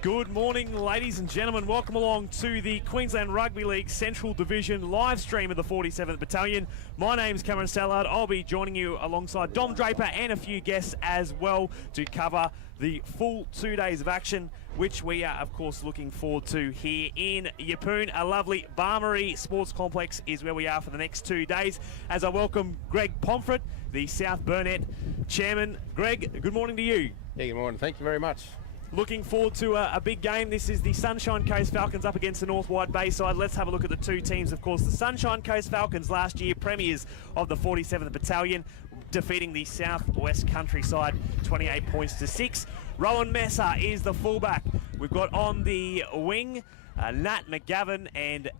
Good morning, ladies and gentlemen. Welcome along to the Queensland Rugby League Central Division live stream of the 47th Battalion. My name's Stallard. I'll be joining you alongside Dom Draper and a few guests as well to cover the full 2 days of action, which we are, of course, looking forward to here in Yeppoon. A lovely Barmaryee Sports Complex is where we are for the next 2 days. As I welcome Greg Pomfret, the South Burnett chairman. Greg, good morning to you. Yeah, good morning. Thank you very much. Looking forward to a big game. This is the Sunshine Coast Falcons up against the North Wide Bay side. Let's have a look at the two teams. Of course, the Sunshine Coast Falcons, last year premiers of the 47th Battalion, defeating the Southwest Countryside 28 points to 6. Rohan is the fullback. We've got on the wing Nat McGavin and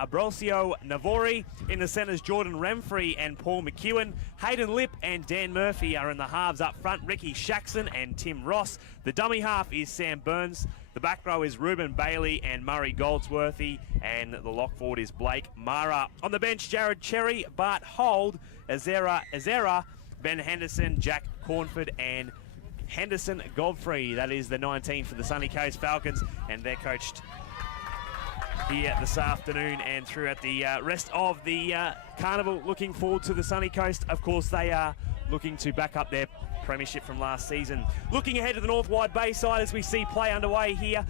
Ambrosio Navori. In the centres, Jordan Remfrey and Paul McKewin. Haydan, Lipp and Dan Murphy are in the halves up front. Ricky Shaxson and Tim Ross. The dummy half is Sam Burns. The back row is Rueben, Baillie and Murray Goldsworthy. And the lock forward is Blake Mara. On the bench, Jared Cherry, Bart Hold, Esera, Ben Henderson, Jack Cornford and Henderson Godfrey. That is the 19 for the Sunny Coast Falcons, and they're coached here this afternoon and throughout the rest of the carnival. Looking forward to the Sunny Coast. Of course, they are looking to back up their premiership from last season. Looking ahead to the North Wide Bay side as we see play underway here.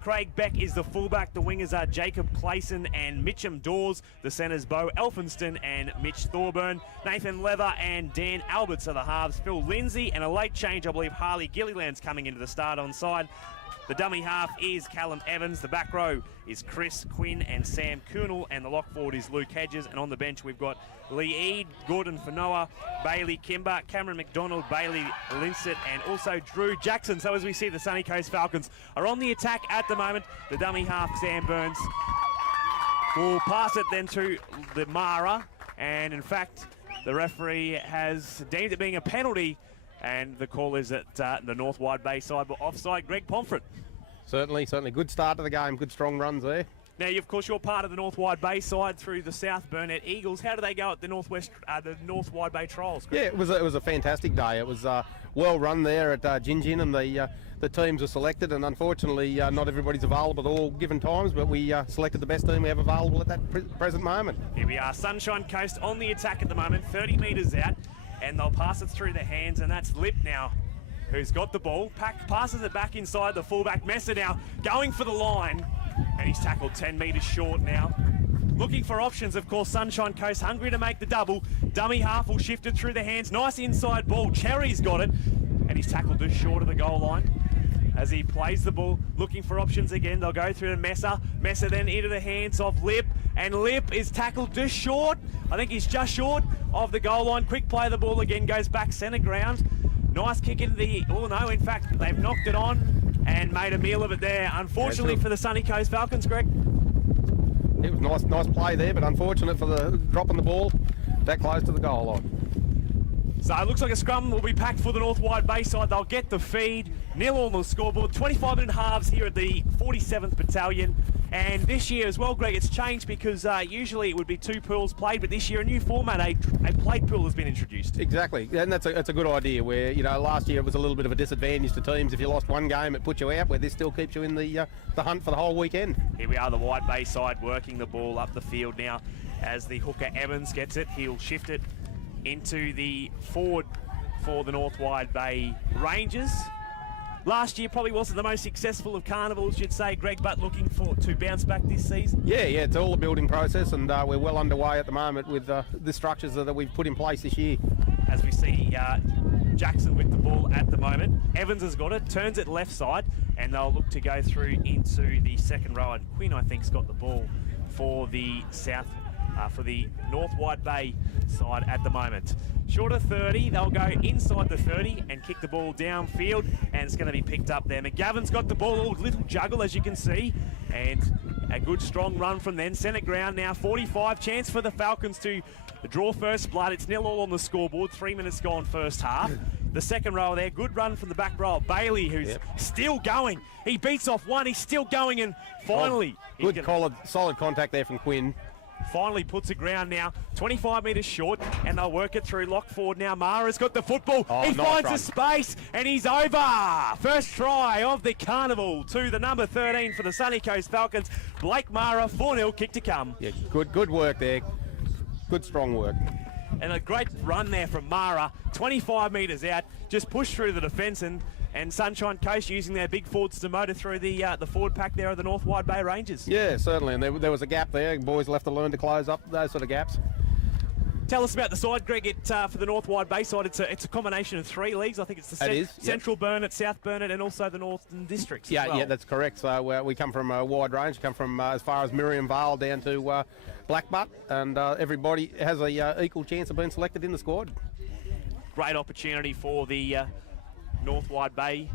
Craig Beck is the fullback. The wingers are Jacob Klaasen and Mitchum Dawes. The centres, Beau, Elphinstone and Mitch Thorburn. Nathan Leather and Dan Alberts are the halves. Phil Lindsay, and a late change, I believe Harley Gilliland's coming into the start on side. The dummy half is Callum Evans. The back row is Chris Quinn and Sam Coonell, and the lock forward is Luke Hedges. And on the bench we've got Lee Eade, Gordon Fanoa, Baillie Kimber, Cameron McDonald, Baillie Linsett and also Drew Jackson. So as we see, the Sunny Coast Falcons are on the attack at the moment. The dummy half, Sam Burns, will pass it then to the Mara, and in fact the referee has deemed it being a penalty, and the call is at the North Wide Bay side, but offside. Greg Pomfret. Certainly. Good start to the game. Good strong runs there. Now, of course, you're part of the North Wide Bay side through the South Burnett Eagles. How do they go at the the North Wide Bay Trials, Greg? Yeah, it was a fantastic day. It was well run there at Gin, and the teams were selected, and unfortunately not everybody's available at all given times, but we selected the best team we have available at that present moment. Here we are, Sunshine Coast on the attack at the moment, 30 metres out. And they'll pass it through their hands, and that's Lipp now, who's got the ball. Passes it back inside the fullback. Messer now going for the line, and he's tackled 10 metres short now. Looking for options, of course, Sunshine Coast hungry to make the double. Dummy half will shift it through the hands. Nice inside ball. Cherry's got it, and he's tackled just short of the goal line. As he plays the ball, looking for options again. They'll go through to Messer. Messer then into the hands of Lipp, and Lipp is tackled just short. I think he's just short of the goal line. Quick play, the ball again goes back centre ground. Nice kick into the, oh no, in fact, they've knocked it on and made a meal of it there. Unfortunately for the Sunny Coast Falcons, Greg. It was nice play there, but unfortunate for the dropping the ball that close to the goal line. So it looks like a scrum will be packed for the North Wide Bay side. They'll get the feed. 0 on the scoreboard. 25-minute halves here at the 47th Battalion. And this year as well, Greg, it's changed because usually it would be 2 pools played, but this year a new format, a plate pool has been introduced. Exactly, and that's a good idea where, you know, last year it was a little bit of a disadvantage to teams. If you lost one game, it put you out, where this still keeps you in the hunt for the whole weekend. Here we are, the Wide Bay side working the ball up the field now as the hooker Evans gets it. He'll shift it into the forward for the North Wide Bay Rangers. Last year probably wasn't the most successful of carnivals, you'd say, Greg, but looking to bounce back this season? Yeah, it's all a building process, and we're well underway at the moment with the structures that we've put in place this year. As we see Jackson with the ball at the moment. Evans has got it, turns it left side, and they'll look to go through into the second row, and Quinn, I think, has got the ball for the for the North Wide Bay side at the moment. Short of 30, they'll go inside the 30 and kick the ball downfield, and it's going to be picked up there. McGavin's got the ball, a little juggle as you can see, and a good strong run from then. Centre ground now, 45, chance for the Falcons to draw first blood. It's 0-0 on the scoreboard, 3 minutes gone first half. The second row there, good run from the back row. Baillie, who's still going. He beats off one, he's still going, and finally... Good solid contact there from Quinn. finally puts it ground now. 25 metres short, and they'll work it through. Lock forward now. Mara's got the football. He finds the space, and he's over. First try of the carnival to the number 13 for the Sunny Coast Falcons. Blake Mara, 4-0, kick to come. Yeah, good work there. Good strong work. And a great run there from Mara, 25 metres out, just pushed through the defence, and Sunshine Coast using their big forwards to motor through the forward pack there of the North Wide Bay Rangers. Yeah, certainly, and there was a gap there. Boys left to learn to close up those sort of gaps. Tell us about the side, Greg. For the North Wide Bay side, it's a combination of 3 leagues. I think it's the Central Burnett, South Burnett, and also the Northern Districts. Yeah, as well. Yeah, that's correct. So we come from a wide range. We come from as far as Miriam Vale down to Blackbutt, and everybody has a equal chance of being selected in the squad. Great opportunity for the North Wide Bay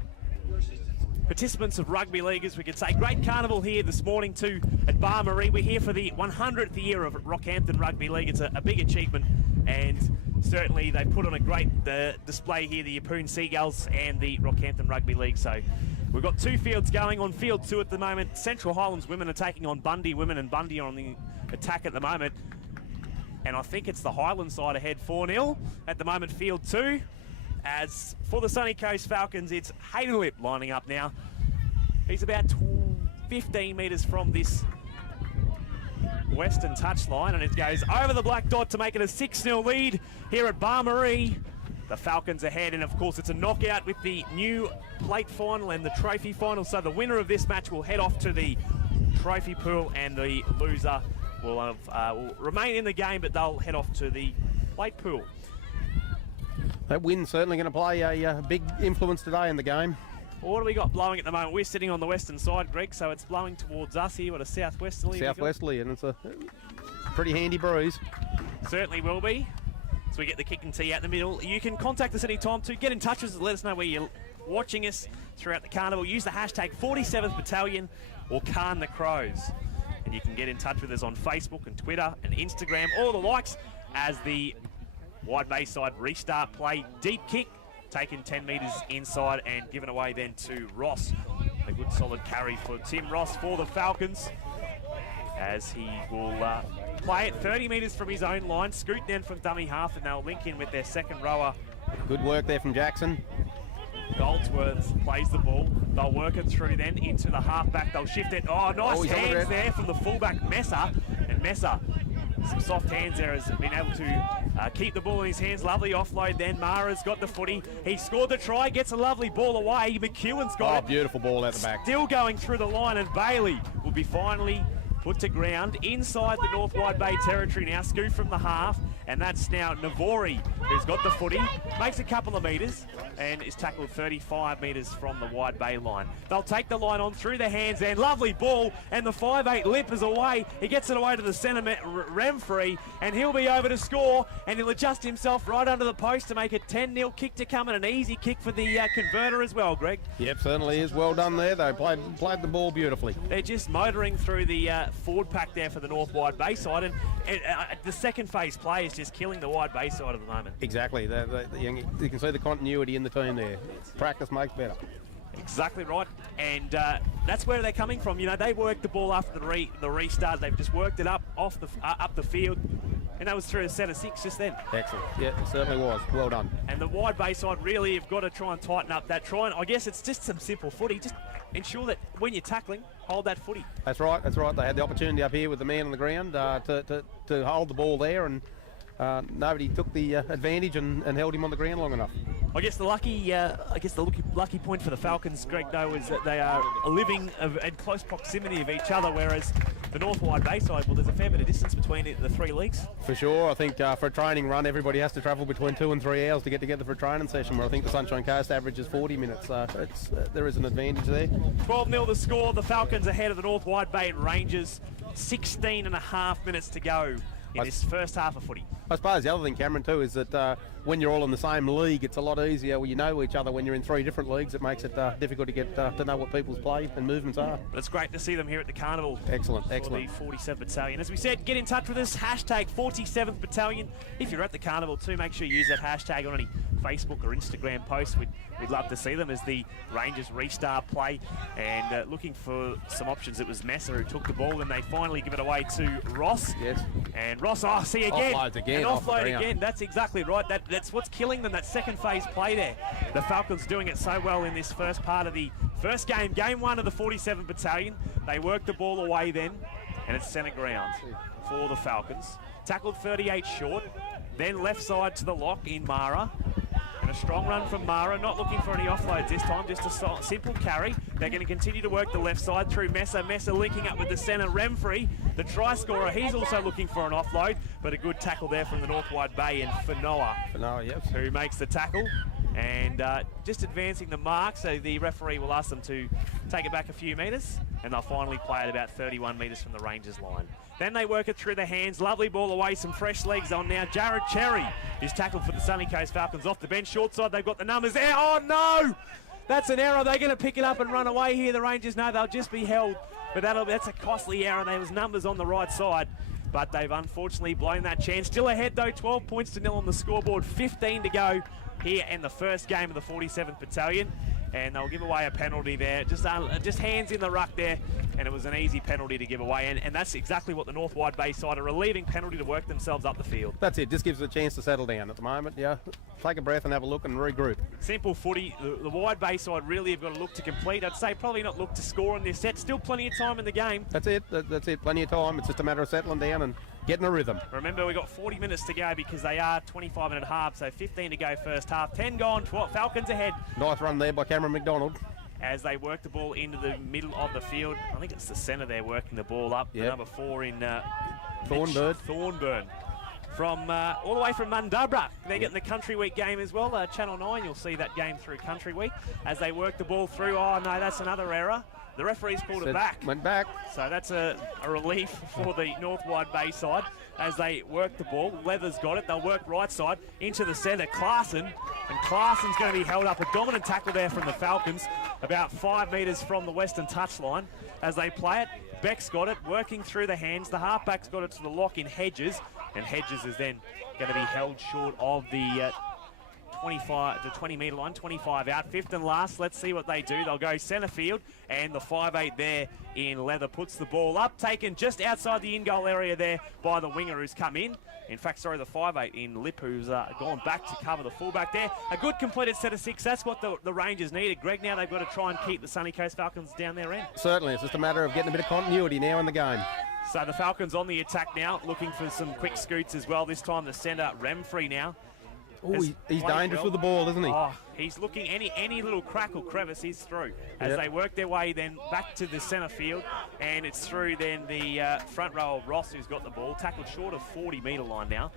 participants of rugby league, as we could say. Great carnival here this morning too at Barmaryee. We're here for the 100th year of Rockhampton Rugby League. It's a big achievement, and certainly they put on a great display here, the Yeppoon Seagulls and the Rockhampton Rugby League. So we've got 2 fields going. On field 2 at the moment, Central Highlands women are taking on Bundy women, and Bundy are on the attack at the moment. And I think it's the Highland side ahead 4-0 at the moment, field 2. As for the Sunny Coast Falcons, it's Haydan Lipp lining up now. He's about 15 metres from this western touchline, and it goes over the black dot to make it a 6-0 lead here at Barmaryee. The Falcons ahead, and of course it's a knockout with the new plate final and the trophy final. So the winner of this match will head off to the trophy pool, and the loser will remain in the game, but they'll head off to the plate pool. That wind's certainly going to play a big influence today in the game. Well, what do we got blowing at the moment? We're sitting on the western side, Greg, so it's blowing towards us here. What, a southwesterly? Southwesterly, and it's a pretty handy breeze. Certainly will be. So we get the kick and tee out in the middle. You can contact us any time to get in touch with us. Let us know where you're watching us throughout the carnival. Use the hashtag 47th Battalion or Carn the Crows. And you can get in touch with us on Facebook and Twitter and Instagram, all the likes, as the Wide Bay side restart play. Deep kick, taken 10 metres inside and given away then to Ross. A good solid carry for Tim Ross for the Falcons, as he will play it 30 metres from his own line, scoot then from dummy half, and they'll link in with their second rower. Good work there from Jackson. Goldsworthy plays the ball. They'll work it through then into the halfback. They'll shift it. Oh, nice hands there from the fullback Messer. And Messer, some soft hands there, has been able to keep the ball in his hands. Lovely offload then. Mara's got the footy. He scored the try, gets a lovely ball away. McKewin's got it. Oh, beautiful ball out the back. Still going through the line, and Baillie will be finally put to ground inside the North Wide Bay territory now. Scoot from the half, and that's now Navori, who's got the footy, makes a couple of metres, and is tackled 35 metres from the Wide Bay line. They'll take the line on through the hands, and lovely ball, and the 5'8 Lipp is away. He gets it away to the centre, Remfrey, and he'll be over to score, and he'll adjust himself right under the post to make it 10-0 kick to come, and an easy kick for the converter as well, Greg. Yep, certainly is. Well done there. They played the ball beautifully. They're just motoring through the forward pack there for the North Wide Bay side, and the second phase play is just killing the Wide Bay side at the moment. Exactly. You can see the continuity in the team there. Practice makes better. Exactly right, and that's where they're coming from. You know, they worked the ball after the restart. They've just worked it up the field, and that was through a set of 6 just then. Excellent. Yeah, it certainly was. Well done. And the Wide Bay side really have got to try and tighten up that try. And I guess it's just some simple footy. Just ensure that when you're tackling, hold that footy. That's right. That's right. They had the opportunity up here with the man on the ground to hold the ball there, and nobody took the advantage and held him on the ground long enough. I guess the lucky point for the Falcons, Greg, though, is that they are living in close proximity of each other, whereas the North Wide Bay side, well, there's a fair bit of distance between the 3 leagues. For sure. I think for a training run, everybody has to travel between 2 and 3 hours to get together for a training session, where I think the Sunshine Coast average is 40 minutes. There is an advantage there. 12-0 the score. The Falcons ahead of the North Wide Bay Rangers. 16.5 minutes to go in this first half of footy. I suppose the other thing, Cameron, too, is that when you're all in the same league, it's a lot easier when you know each other. When you're in 3 different leagues, it makes it difficult to get to know what people's play and movements are. But it's great to see them here at the carnival. Excellent, for excellent. the 47th Battalion. As we said, get in touch with us, hashtag 47th Battalion. If you're at the carnival too, make sure you use that hashtag on any Facebook or Instagram posts. We'd love to see them as the Rangers restart play, and looking for some options. It was Messer who took the ball, and they finally give it away to Ross. Yes. And Ross, see again. Offloads again. And offload again. That's exactly right. That's what's killing them, that second phase play there. The Falcons doing it so well in this first part of the first game. Game 1 of the 47th Battalion. They work the ball away then, and it's centre ground for the Falcons. Tackled 38 short, then left side to the lock in Mara. And a strong run from Mara, not looking for any offloads this time, just a simple carry. They're going to continue to work the left side through Messer. Messer linking up with the centre, Remfrey, the try scorer. He's also looking for an offload, but a good tackle there from the North Wide Bay and Fanoa, yes. who makes the tackle. And just advancing the mark, so the referee will ask them to take it back a few metres, and they'll finally play it about 31 metres from the Rangers line. Then they work it through the hands. Lovely ball away, some fresh legs on now. Jared Cherry is tackled for the Sunny Coast Falcons off the bench. Short side, they've got the numbers there. Oh no! That's an error. They're going to pick it up and run away here. The Rangers know they'll just be held, but that's a costly error. There was numbers on the right side, but they've unfortunately blown that chance. Still ahead though, 12 points to 0 on the scoreboard. 15 to go here in the first game of the 47th Battalion. And they'll give away a penalty there. Just hands in the ruck there, and it was an easy penalty to give away. And that's exactly what the North Wide Bay side are, a relieving penalty to work themselves up the field. That's it. Just gives us a chance to settle down at the moment. Yeah, take a breath and have a look and regroup. Simple footy. The Wide Bay side really have got to look to complete. I'd say probably not look to score on this set. Still plenty of time in the game. That's it. That's it. Plenty of time. It's just a matter of settling down and getting a rhythm. Remember, we've got 40 minutes to go because they are 25-minute half, so 15 to go first half. 10 gone, 12. Falcons ahead. Nice run there by Cameron McDonald. As they work the ball into the middle of the field. I think it's the centre there working the ball up. Yep. Number 4 in Thorburn. From all the way from Mundubra. They're getting the Country Week game as well. Channel 9, you'll see that game through Country Week. As they work the ball through, oh no, that's another error. The referee's called it back. Went back. So that's a relief for the North Wide Bay side as they work the ball. Leather's got it. They'll work right side into the centre. Klaasen. And Klaasen's going to be held up. A dominant tackle there from the Falcons, about 5 metres from the western touchline as they play it. Beck's got it, working through the hands. The halfback's got it to the lock in Hedges, and Hedges is then going to be held short of the 20-metre line, 25 out. Fifth and last, let's see what they do. They'll go centre field, and the 5'8" there in Leather puts the ball up, taken just outside the in-goal area there by the winger who's come in. In fact, sorry, the 5'8" in Lipp, who's gone back to cover the fullback there. A good completed set of 6. That's what the Rangers needed. Greg, now they've got to try and keep the Sunny Coast Falcons down their end. Certainly, it's just a matter of getting a bit of continuity now in the game. So the Falcons on the attack now, looking for some quick scoots as well. This time the centre, Remfrey now. Oh, he's dangerous with the ball, isn't he? Oh, he's looking any little crack or crevice, he's through. As they work their way then back to the centre field, and it's through then the front row of Ross, who's got the ball, tackled short of 40-metre line now.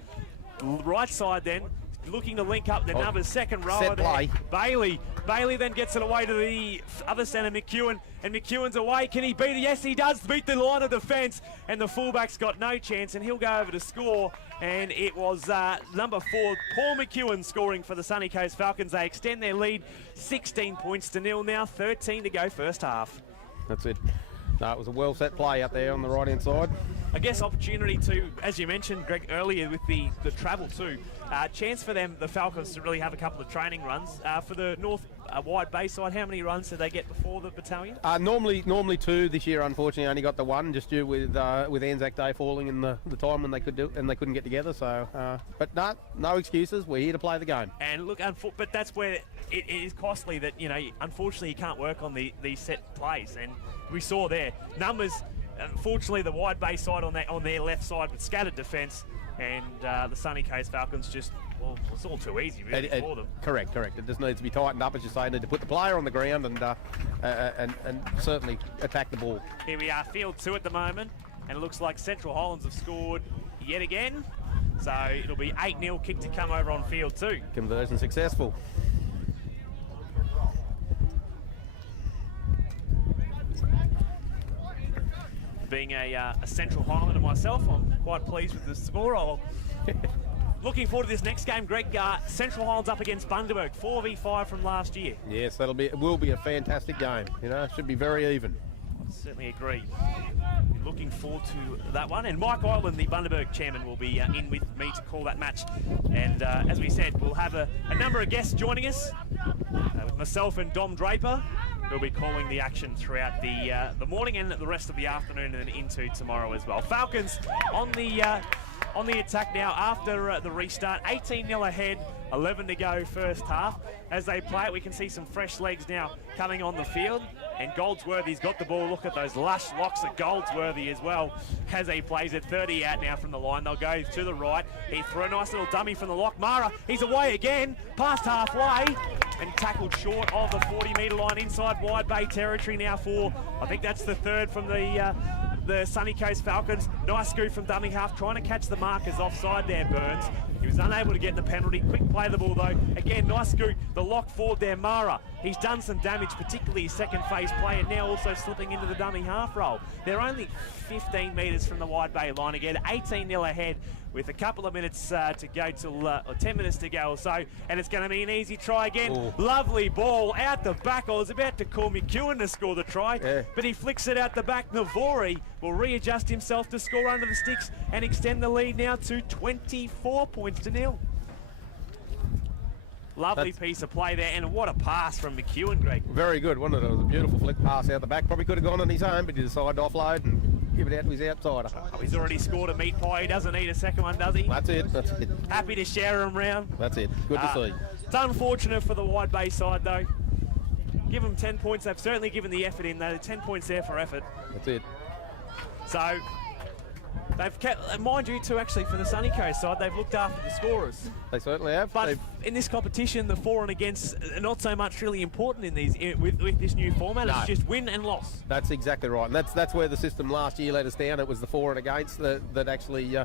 Right side then, looking to link up the numbers, second rower there. Baillie then gets it away to the other centre, McKewin, and McKewin's away. Can he beat it? Yes, he does beat the line of defence, and the fullback's got no chance, and he'll go over to score. And it was number 4, Paul McKewin, scoring for the Sunny Coast Falcons. They extend their lead 16 points to 0 now, 13 to go first half. That's it. No, it was a well set play out there on the right hand side. I guess opportunity to, as you mentioned, Greg, earlier with the travel too, chance for them, the Falcons, to really have a couple of training runs. For the North Wide Bay side, how many runs did they get before the battalion? Normally 2. This year, unfortunately, only got the 1, just due with Anzac Day falling in the time when they could do and they couldn't get together. So, but no excuses. We're here to play the game. And look, but that's where it is costly that unfortunately you can't work on these set plays, and we saw there numbers. Unfortunately, the Wide Bay side on their left side with scattered defence, and the Sunny Coast Falcons just, well, it's all too easy really for them. Correct. It just needs to be tightened up, as you say. Need to put the player on the ground and certainly attack the ball. Here we are, field 2 at the moment, and it looks like Central Highlands have scored yet again. So it'll be 8-0 kick to come over on field 2. Conversion successful. Being a Central Highlander myself, I'm quite pleased with the score. Looking forward to this next game, Greg. Central Highlands up against Bundaberg, 4v5 from last year. Yes, it will be a fantastic game. Should be very even. I certainly agree. looking forward to that one. And Mike Island, the Bundaberg chairman, will be in with me to call that match. And as we said, we'll have a number of guests joining us, with myself and Dom Draper, who'll be calling the action throughout the morning and the rest of the afternoon and into tomorrow as well. Falcons on the attack now after the restart. 18-0 ahead, 11 to go first half. As they play it, we can see some fresh legs now coming on the field. And Goldsworthy's got the ball. Look at those lush locks of Goldsworthy as well as he plays it. 30 out now from the line. They'll go to the right. He threw a nice little dummy from the lock. Mara, he's away again, past halfway, and tackled short of the 40-metre line inside Wide Bay territory now for, I think that's the third from the Sunny Coast Falcons. Nice scoop from dummy half, trying to catch the markers offside there, Burns. He was unable to get the penalty. Quick play the ball though. Again, nice scoop. The lock forward there, Mara. He's done some damage, particularly his second phase play, and now also slipping into the dummy half roll. They're only 15 metres from the Wide Bay line again. 18-0 ahead with a couple of minutes to go till, or 10 minutes to go or so, and it's going to be an easy try again. Ooh. Lovely ball out the back. I was about to call McKewin to score the try, but he flicks it out the back. Navori will readjust himself to score under the sticks and extend the lead now to 24 points to nil. Lovely piece of play there, and what a pass from McKewin, Greg. Very good, wasn't it? It was a beautiful flick pass out the back. Probably could have gone on his own, but he decided to offload and give it out to his outsider. Oh, he's already scored a meat pie. He doesn't need a second one, does he? That's it. That's it. Happy to share him round. That's it. Good to see. It's unfortunate for the Wide Bay side, though. Give them 10 points. They've certainly given the effort in, though. 10 points there for effort. That's it. So they've kept, mind you, too, actually, for the Sunny Coast side, they've looked after the scorers. They certainly have. But in this competition, the for and against are not so much really important in these with this new format. No. It's just win and loss. That's exactly right, and that's where the system last year let us down. It was the for and against that actually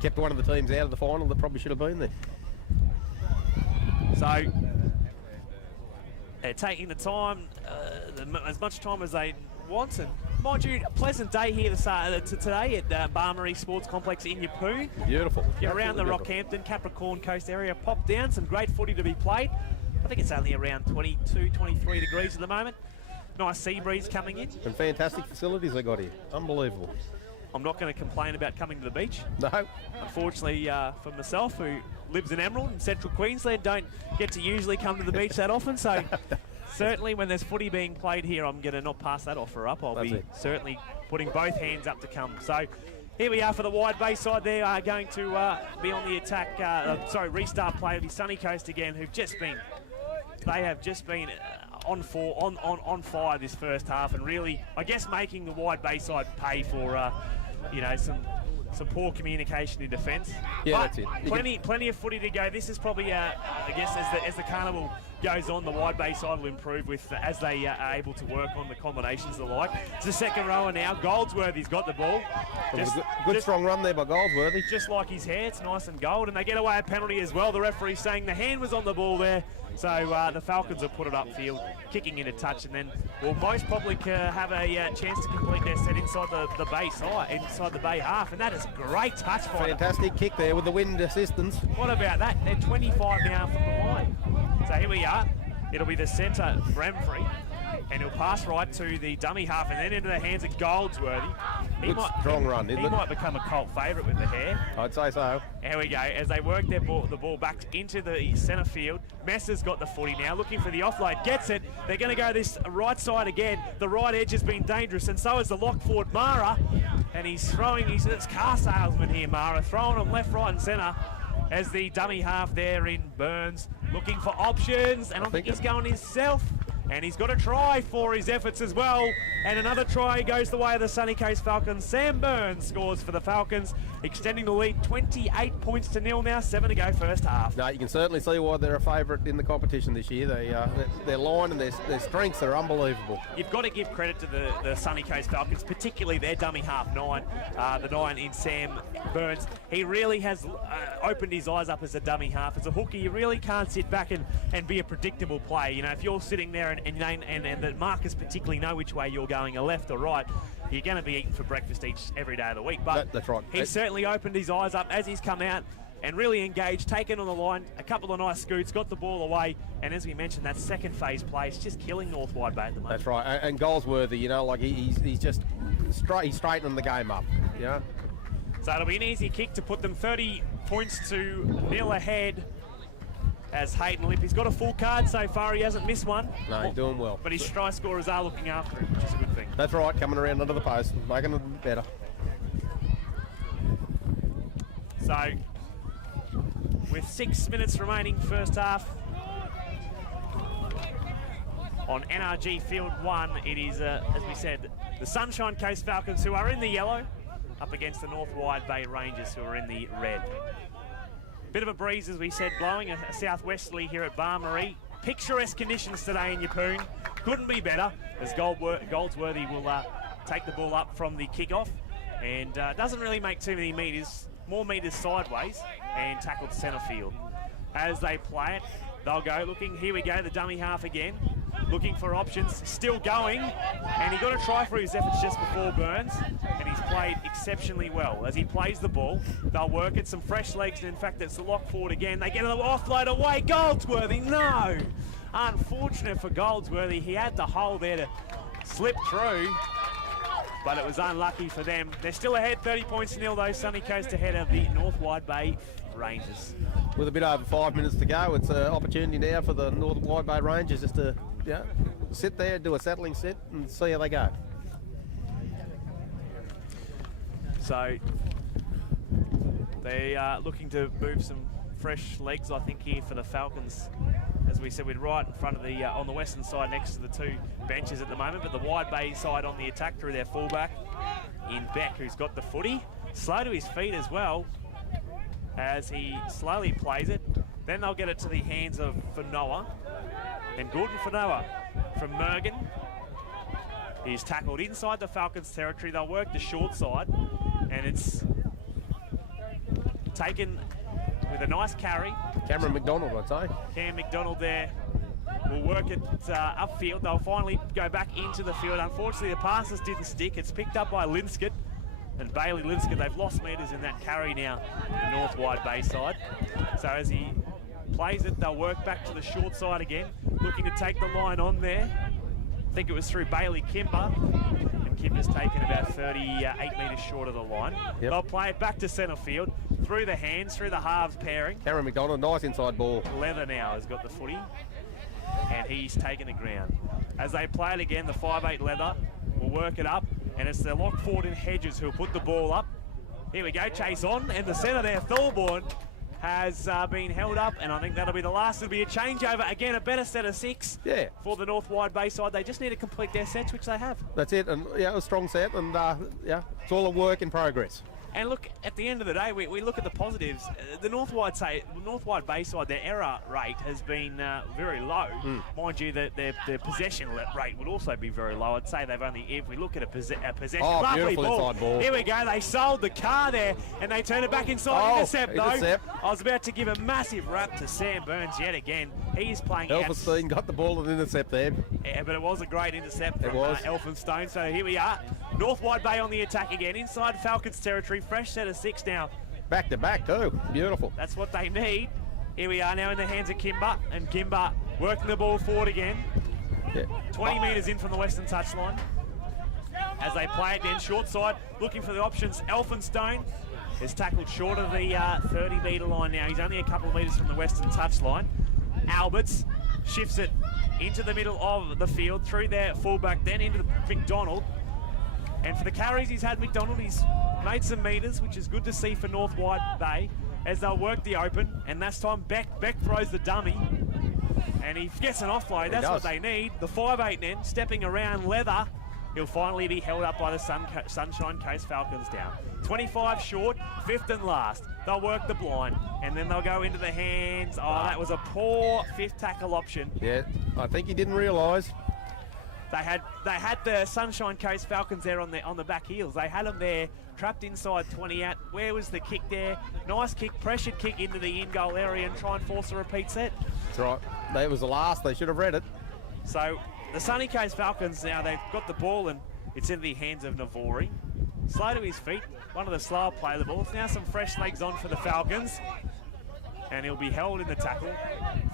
kept one of the teams out of the final that probably should have been there. So they're taking the time, as much time as they want, and mind you, a pleasant day here today at Barmaryee Sports Complex in Yeppoon. Beautiful. Around the Rockhampton, Capricorn Coast area, pop down, some great footy to be played. I think it's only around 22, 23 degrees at the moment. Nice sea breeze coming in. And fantastic facilities they got here. Unbelievable. I'm not going to complain about coming to the beach. No. Unfortunately, for myself, who lives in Emerald in central Queensland, don't get to usually come to the beach that often, so certainly when there's footy being played here, I'm going to not pass that offer up. I'll be certainly putting both hands up to come. So here we are for the Wide Bay side. They are going to be on the attack, restart play of the Sunny Coast again, they have just been on fire this first half, and really, I guess, making the Wide Bay side pay for, some poor communication in defence. Yeah, but that's it. Plenty of footy to go. This is probably, I guess, as the carnival goes on, the Wide Bay side will improve as they are able to work on the combinations and the like. It's the second rower now. Goldsworthy's got the ball. Good strong run there by Goldsworthy. Just like his hair, it's nice and gold, and they get away a penalty as well. The referee saying the hand was on the ball there. So the Falcons have put it upfield, kicking in a touch, and then will most probably have a chance to complete their set inside the bay side, inside the bay half, and that is a great touch for them. Fantastic kick there with the wind assistance. What about that? They're 25 now from the line. So here we are. It'll be the centre, Remfrey, and he'll pass right to the dummy half and then into the hands of Goldsworthy. Strong run, isn't it? He might become a cult favourite with the hair. I'd say so. Here we go, as they work the ball back into the centre field. Messer's got the footy now, looking for the offload, gets it. They're going to go this right side again. The right edge has been dangerous, and so is the lock forward, Mara. And he's throwing, it's car salesman here, Mara, throwing them left, right and centre. As the dummy half there in Burns, looking for options, and I think he's going himself. And he's got a try for his efforts as well. And another try goes the way of the Sunny Coast Falcons. Sam Burns scores for the Falcons, extending the lead 28 points to nil now, 7 to go first half. No, you can certainly see why they're a favourite in the competition this year. Their line and their strengths are unbelievable. You've got to give credit to the Sunny Coast Falcons, particularly their dummy half 9, the 9 in Sam Burns. He really has opened his eyes up as a dummy half. As a hooker, you really can't sit back and be a predictable player. You know, if you're sitting there and the markers particularly know which way you're going, a left or right, you're going to be eating for breakfast every day of the week. But that's right. He's certainly opened his eyes up as he's come out and really engaged, taken on the line, a couple of nice scoots, got the ball away, and as we mentioned, that second phase play is just killing North Wide Bay at the moment. That's right, and Goldsworthy, you know, like he's just he's straightening the game up. Yeah. So it'll be an easy kick to put them 30 points to nil ahead. As Haydan Lipp, he's got a full card so far. He hasn't missed one. No, he's doing well. But his try scorers are looking after him, which is a good thing. That's right, coming around under the post, making it better. So, with 6 minutes remaining first half, on NRG Field 1, it is, as we said, the Sunshine Coast Falcons, who are in the yellow, up against the North Wide Bay Rangers, who are in the red. Bit of a breeze, as we said, blowing a southwesterly here at Barmaryee. Picturesque conditions today in Yeppoon. Couldn't be better, as Goldsworthy will take the ball up from the kickoff, and doesn't really make too many metres, more metres sideways, and tackled centre field. As they play it, they'll go looking, here we go, the dummy half again, looking for options, still going, and he got a try for his efforts just before Burns, and he's played exceptionally well. As he plays the ball, they'll work it, some fresh legs, and in fact it's the lock forward again. They get an offload away, Goldsworthy, no! Unfortunate for Goldsworthy, he had the hole there to slip through, but it was unlucky for them. They're still ahead, 30 points to nil though, Sunny Coast ahead of the North Wide Bay Rangers. With a bit over 5 minutes to go, it's an opportunity now for the North Wide Bay Rangers just to sit there, do a settling sit and see how they go. So they are looking to move some fresh legs, I think, here for the Falcons. As we said, we're right in front of the, on the western side next to the two benches at the moment, but the Wide Bay side on the attack through their fullback in Beck, who's got the footy. Slow to his feet as well, as he slowly plays it. Then they'll get it to the hands of Fanoa. And Gordon Fanoa from Mergen. He's tackled inside the Falcons' territory. They'll work the short side, and it's taken with a nice carry. Cameron McDonald, I'd say. Cam McDonald there will work it upfield. They'll finally go back into the field. Unfortunately, the passes didn't stick. It's picked up by Linscott and Baillie Linscott. They've lost metres in that carry now, the North Wide Bay side. So as he plays it, they'll work back to the short side again, looking to take the line on there. I think it was through Baillie Kimber, and Kimber's taken about 38 metres short of the line. Yep. They'll play it back to centre field, through the hands, through the halves pairing. Cameron McDonald, nice inside ball. Leather now has got the footy, and he's taken the ground. As they play it again, the 5'8 Leather will work it up, and it's the lock forward in Hedges who'll put the ball up. Here we go, chase on, and the centre there, Thorburn, has been held up, and I think that'll be the last. It'll be a changeover. Again, a better set of 6 for the North Wide Bay side. They just need to complete their sets, which they have. That's it, and a strong set, and it's all a work in progress. And look, at the end of the day, we look at the positives. The North Wide Bay side, their error rate has been very low. Mind you, that their possession rate would also be very low. I'd say they've only, if we look at a possession, lovely ball. Here we go, they sold the car there, and they turn it back inside. Intercept, though. I was about to give a massive rap to Sam Burns yet again. He's playing Elphinstone got the ball and intercept there. Yeah, but it was a great intercept from Elphinstone. So here we are. North Wide Bay on the attack again, inside Falcons territory. Fresh set of 6 now. Back to back too. Beautiful. That's what they need. Here we are now in the hands of Kimber, and Kimber working the ball forward again. 20 metres in from the western touchline. As they play it then, short side, looking for the options. Elphinstone is tackled short of the 30-metre line now. He's only a couple of metres from the western touchline. Alberts shifts it into the middle of the field, through their fullback, then into McDonald. And for the carries he's had, McDonald, he's made some metres, which is good to see for North Wide Bay, as they'll work the open. And that's time Beck throws the dummy, and he gets an offload. That's what they need. The 5'8 then, stepping around Leather. He'll finally be held up by the Sunshine Coast Falcons down. 25 short, 5th and last. They'll work the blind, and then they'll go into the hands. Oh, that was a poor 5th tackle option. Yeah, I think he didn't realise. They had the Sunshine Coast Falcons there on the back heels. They had them there, trapped inside 20 out. Where was the kick there? Nice kick, pressured kick into the in-goal area and try and force a repeat set. That's right. That was the last. They should have read it. So the Sunny Coast Falcons now, they've got the ball and it's in the hands of Navori. Slow to his feet, one of the slower play of the ball. Now some fresh legs on for the Falcons. and he'll be held in the tackle,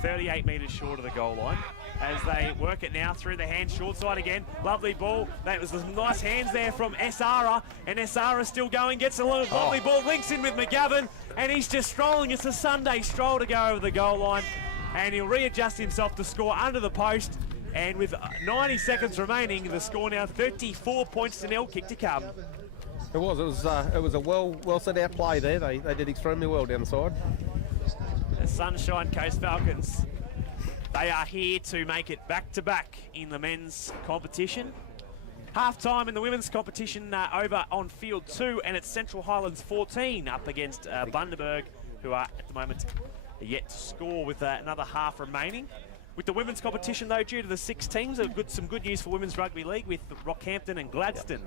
38 metres short of the goal line. As they work it now through the hands, short side again. Lovely ball. That was some nice hands there from Esera, and Esera still going, gets a lovely ball, links in with McGavin, and he's just strolling. It's a Sunday stroll to go over the goal line, and he'll readjust himself to score under the post. And with 90 seconds remaining, the score now 34 points to nil. Kick to come. It was a well set out play there. They did extremely well down the side. The Sunshine Coast Falcons, they are here to make it back-to-back in the men's competition. Half-time in the women's competition over on field 2, and it's Central Highlands 14 up against Bundaberg, who are at the moment yet to score with another half remaining. With the women's competition, though, due to the 6 teams, some good news for women's rugby league with Rockhampton and Gladstone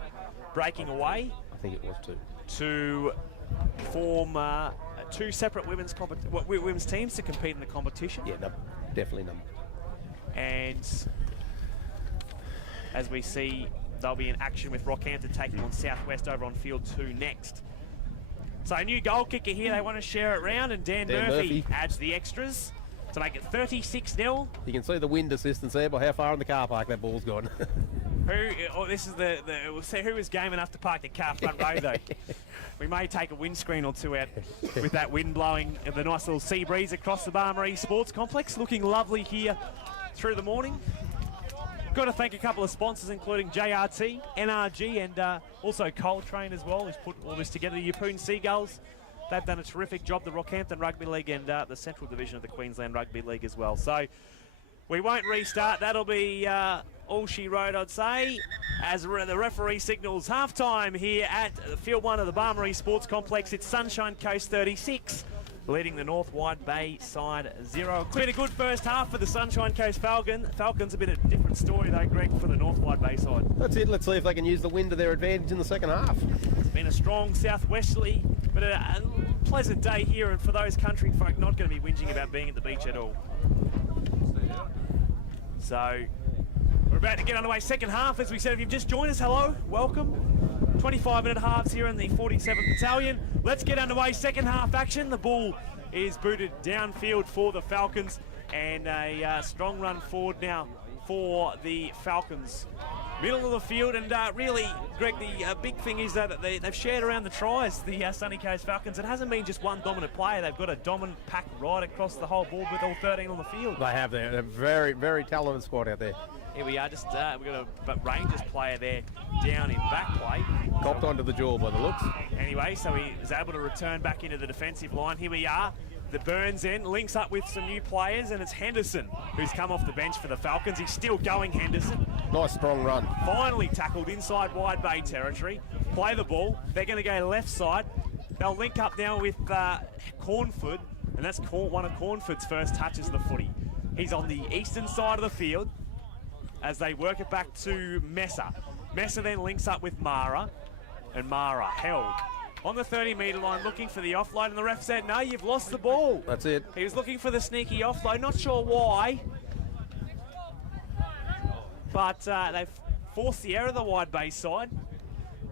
breaking away. I think it was 2. To form 2 separate women's teams to compete in the competition. Yeah, definitely none. And as we see, they'll be in action with Rockhampton taking on Southwest over on field 2 next. So a new goal kicker here, they want to share it round, and Dan Murphy adds the extras to make it 36-0. You can see the wind assistance there by how far in the car park that ball's gone. We'll see who was game enough to park the car front row though. We may take a windscreen or 2 out with that wind blowing and the nice little sea breeze across the Barmaryee Sports Complex. Looking lovely here through the morning. Got to thank a couple of sponsors, including JRT, NRG, and also Coltrane as well, who's put all this together. The Yeppoon Seagulls, they've done a terrific job. The Rockhampton Rugby League and the Central Division of the Queensland Rugby League as well. So we won't restart. That'll be all she wrote, I'd say, as the referee signals half-time here at Field 1 of the Barmaryee Sports Complex. It's Sunshine Coast 36, leading the North Wide Bay side 0. It's been a good first half for the Sunshine Coast Falcons. A bit of a different story, though, Greg, for the North Wide Bay side. That's it. Let's see if they can use the wind to their advantage in the second half. It's been a strong southwesterly, but a pleasant day here, and for those country folk not going to be whinging about being at the beach at all. So we're about to get underway second half. As we said, if you've just joined us, hello, welcome. 25-minute halves here in the 47th Battalion. Let's get underway second half action. The ball is booted downfield for the Falcons, and a strong run forward now for the Falcons. Middle of the field, and really, Greg, the big thing is that they've shared around the tries, the Sunny Coast Falcons. It hasn't been just one dominant player. They've got a dominant pack right across the whole board with all 13 on the field. They have there. They're a very, very talented squad out there. Here we are, just we've got a Rangers player there down in back play. Copped onto the jaw by the looks. Anyway, so he was able to return back into the defensive line. Here we are. The Burns end links up with some new players, and it's Henderson who's come off the bench for the Falcons. He's still going, Henderson. Nice strong run. Finally tackled inside Wide Bay territory. Play the ball. They're going to go left side. They'll link up now with Cornford, and that's one of Cornford's first touches of the footy. He's on the eastern side of the field as they work it back to Messer. Messer then links up with Mara, and Mara held on the 30-metre line, looking for the offload, and the ref said, no, you've lost the ball. That's it. He was looking for the sneaky offload, not sure why. But they've forced the error of the Wide Bay side.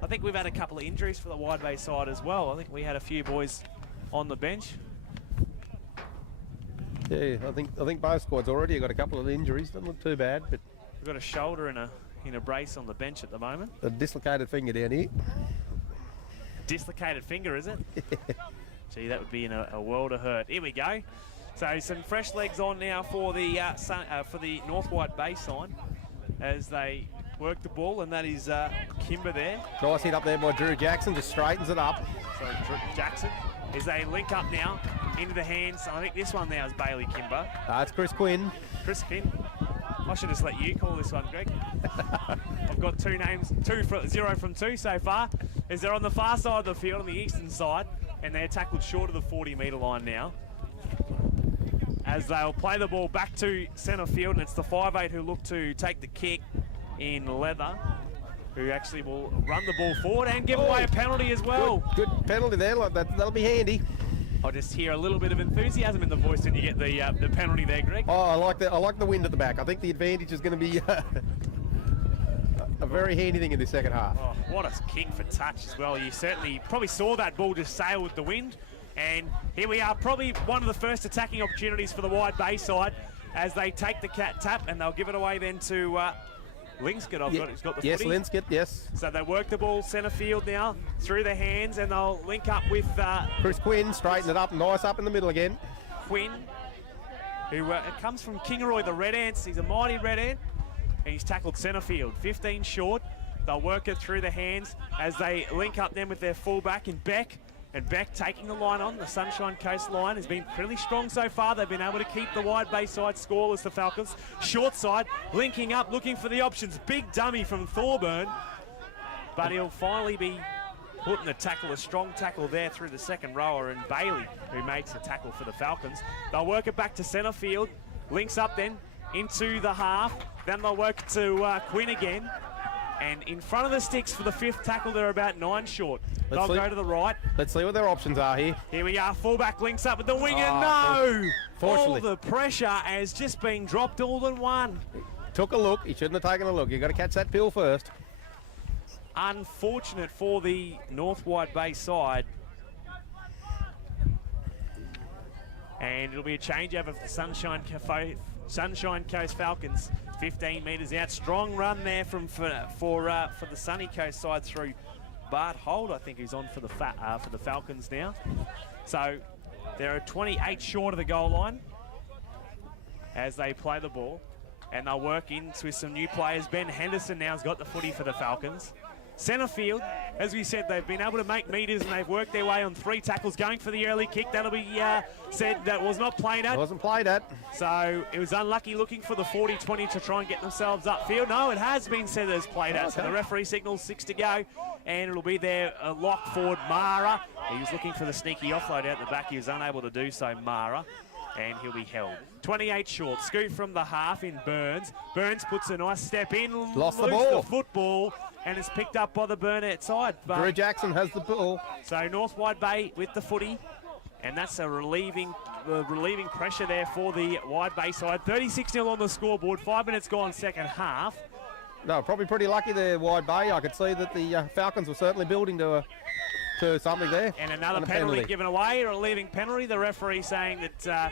I think we've had a couple of injuries for the Wide Bay side as well. I think we had a few boys on the bench. Yeah, I think both squads already got a couple of injuries. Doesn't look too bad, but we've got a shoulder and a brace on the bench at the moment. A dislocated finger down here. Dislocated finger, is it? Gee, that would be in a world of hurt. Here we go. So some fresh legs on now for the North Wide Bay side as they work the ball, and that is Kimber there. Nice hit up there by Drew Jackson, just straightens it up. So Jackson, as they link up now into the hands, I think this one now is Baillie Kimber. It's Chris Quinn. Chris Quinn. I should just let you call this one, Greg. I've got 2 names, 0 from 2 so far, as they're on the far side of the field, on the eastern side, and they're tackled short of the 40-metre line now. As they'll play the ball back to centre field, and it's the 5'8" who look to take the kick in leather, who actually will run the ball forward and give away a penalty as well. Good penalty there, like that'll be handy. I just hear a little bit of enthusiasm in the voice when you get the penalty there, Greg. Oh, I like the wind at the back. I think the advantage is going to be a very handy thing in this second half. Oh, what a kick for touch as well. You certainly probably saw that ball just sail with the wind. And here we are, probably one of the first attacking opportunities for the wide bay side as they take the tap, and they'll give it away then to Linscott. Who's got the yes, footy. Linscott, yes. So they work the ball centre field now through their hands, and they'll link up with Chris Quinn, straighten it up, nice up in the middle again. Quinn, who comes from Kingaroy, the Red Ants. He's a mighty Red Ant, and he's tackled centre field, 15 short. They'll work it through the hands as they link up then with their fullback in Beck. And Beck taking the line on. The Sunshine Coast line has been pretty strong so far. They've been able to keep the wide bay side scoreless, the Falcons. Short side, linking up, looking for the options. Big dummy from Thorburn. But he'll finally be putting the tackle, a strong tackle there through the second rower, and Baillie, who makes the tackle for the Falcons. They'll work it back to centre field. Links up then into the half. Then they'll work to Quinn again. And in front of the sticks for the fifth tackle, they're about 9 short. They'll go to the right. Let's see what their options are here. Here we are, fullback links up with the winger. No! Fortunately. All the pressure has just been dropped all in one. Took a look. He shouldn't have taken a look. You've got to catch that pill first. Unfortunate for the North Wide Bay side. And it'll be a changeover for the Sunshine Coast Falcons. 15 metres out. Strong run there for the Sunny Coast side through Bart Holt, I think, who's on for the Falcons now. So they're 28 short of the goal line as they play the ball. And they'll work in with some new players. Ben Henderson now has got the footy for the Falcons. Centre field, as we said, they've been able to make metres and they've worked their way on 3 tackles, going for the early kick. That'll be said that was not played at. It wasn't played at. So it was unlucky looking for the 40-20 to try and get themselves upfield. No, it has been said as played at. So the referee signals 6 to go, and it'll be their lock forward, Mara. He was looking for the sneaky offload out the back. He was unable to do so, Mara, and he'll be held. 28 short, scoot from the half in Burns. Burns puts a nice step in, lost the ball. The football, and it's picked up by the Burnett side. But Drew Jackson has the ball. So North Wide Bay with the footy, and that's a relieving pressure there for the Wide Bay side. 36-0 on the scoreboard, 5 minutes gone second half. No, probably pretty lucky there, Wide Bay. I could see that the Falcons were certainly building to something there. And another penalty given away, a relieving penalty. The referee saying that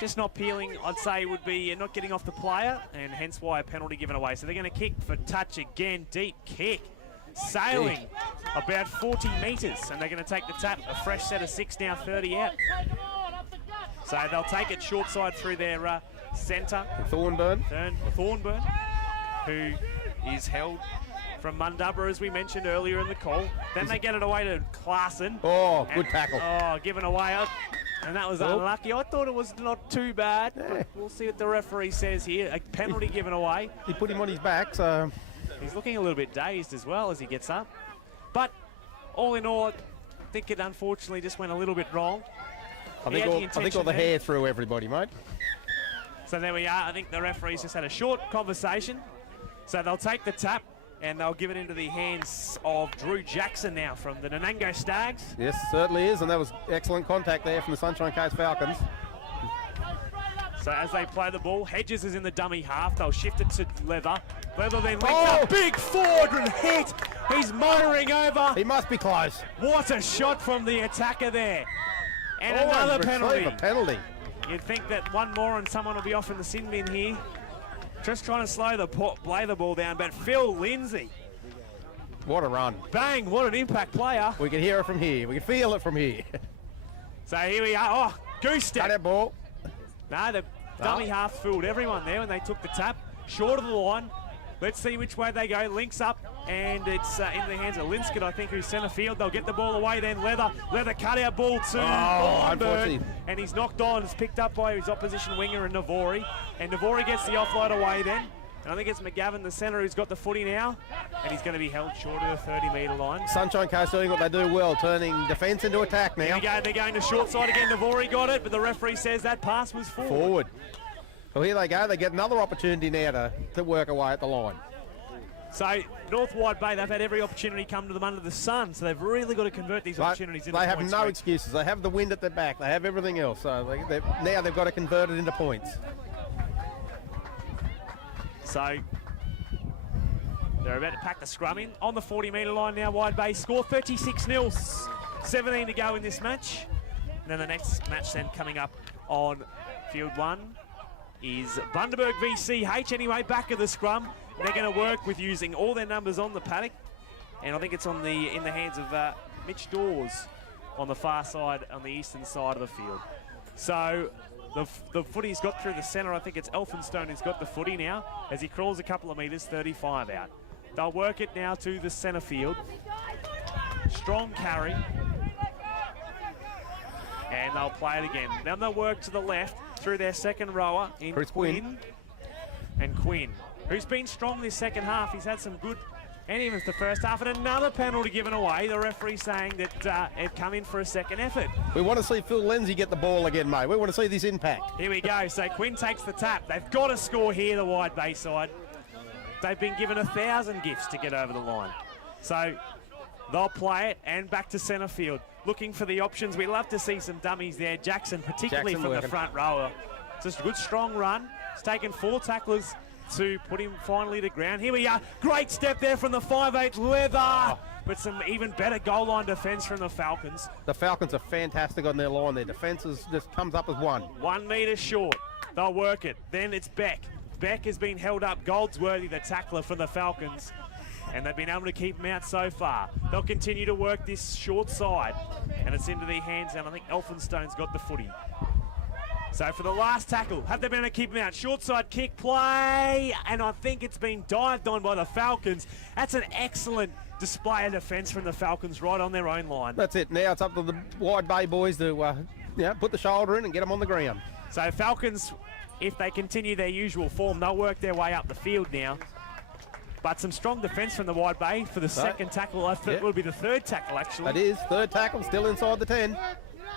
just not peeling, I'd say, would be not getting off the player, and hence why a penalty given away. So they're going to kick for touch again. Deep kick, sailing about 40 metres, and they're going to take the tap. A fresh set of 6 now, 30 out. So they'll take it short side through their centre. Thorburn, who is held from Mundubber, as we mentioned earlier in the call. Then they get it away to Klaasen. Oh, good tackle. Oh, given away. And that was unlucky. I thought it was not too bad. But we'll see what the referee says here. A penalty given away. He put him on his back, so... He's looking a little bit dazed as well as he gets up. But all in all, I think it unfortunately just went a little bit wrong. I think all the hair through everybody, mate. So there we are. I think the referees just had a short conversation. So they'll take the tap, and they'll give it into the hands of Drew Jackson now from the Nanango Stags. Yes, certainly is, and that was excellent contact there from the Sunshine Coast Falcons. So as they play the ball, Hedges is in the dummy half. They'll shift it to Leather. Leather then links up. Big forward and hit. He's motoring over. He must be close. What a shot from the attacker there. And another penalty. You'd think that one more and someone will be off in the sin bin here. Just trying to play the ball down, but Phil Lindsay. What a run. Bang, what an impact player. We can hear it from here. We can feel it from here. So here we are. Oh, goose step. Cut that ball. No, the dummy half fooled everyone there when they took the tap. Short of the line. Let's see which way they go. Links up, and it's in the hands of Linscott, I think, who's centre field. They'll get the ball away then. Leather cut out ball to Thorburn, and he's knocked on. It's picked up by his opposition winger and Navori. And Navori gets the offload away then. And I think it's McGavin, the centre, who's got the footy now. And he's going to be held short of the 30-metre line. Sunshine Coast doing what they do well, turning defence into attack now. Here we go. They're going to short side again. Navori got it, but the referee says that pass was forward. Well, here they go. They get another opportunity now to work away at the line. So, North Wide Bay, they've had every opportunity come to them under the sun, so they've really got to convert these opportunities into points. They have no excuses. They have the wind at their back. They have everything else. So now they've got to convert it into points. So, they're about to pack the scrum in. On the 40-metre line now, Wide Bay score 36-0. 17 to go in this match. And then the next match then coming up on field 1 is Bundaberg v CH. Anyway, back of the scrum. They're going to work with using all their numbers on the paddock. And I think it's in the hands of Mitch Dawes on the far side, on the eastern side of the field. So the footy's got through the centre. I think it's Elphinstone who's got the footy now as he crawls a couple of metres, 35 out. They'll work it now to the centre field. Strong carry. And they'll play it again. Then they'll work to the left through their second rower in Quinn. And Quinn, who's been strong this second half. He's had some good, and even the first half, and another penalty given away. The referee saying that it come in for a second effort. We want to see Phil Lindsay get the ball again, mate. We want to see this impact. Here we go. So Quinn takes the tap. They've got to score here, the wide bay side. They've been given 1,000 gifts to get over the line. So they'll play it and back to centre field. Looking for the options. We love to see some dummies there. Jaxson, particularly from the front rower. Just a good strong run. It's taken 4 tacklers to put him finally to ground. Here we are. Great step there from the 5'8 Leather. But some even better goal line defence from the Falcons. The Falcons are fantastic on their line. Their defence just comes up as 1. 1 metre short. They'll work it. Then it's Beck. Beck has been held up. Goldsworthy, the tackler for the Falcons. And they've been able to keep him out so far. They'll continue to work this short side. And it's into their hands, and I think Elphinstone's got the footy. So for the last tackle, have they been able to keep him out? Short side kick play, and I think it's been dived on by the Falcons. That's an excellent display of defence from the Falcons right on their own line. That's it. Now it's up to the wide bay boys to put the shoulder in and get them on the ground. So Falcons, if they continue their usual form, they'll work their way up the field now. But some strong defence from the wide bay for the second tackle. I think it will be the third tackle, actually. It is. Third tackle, still inside the 10.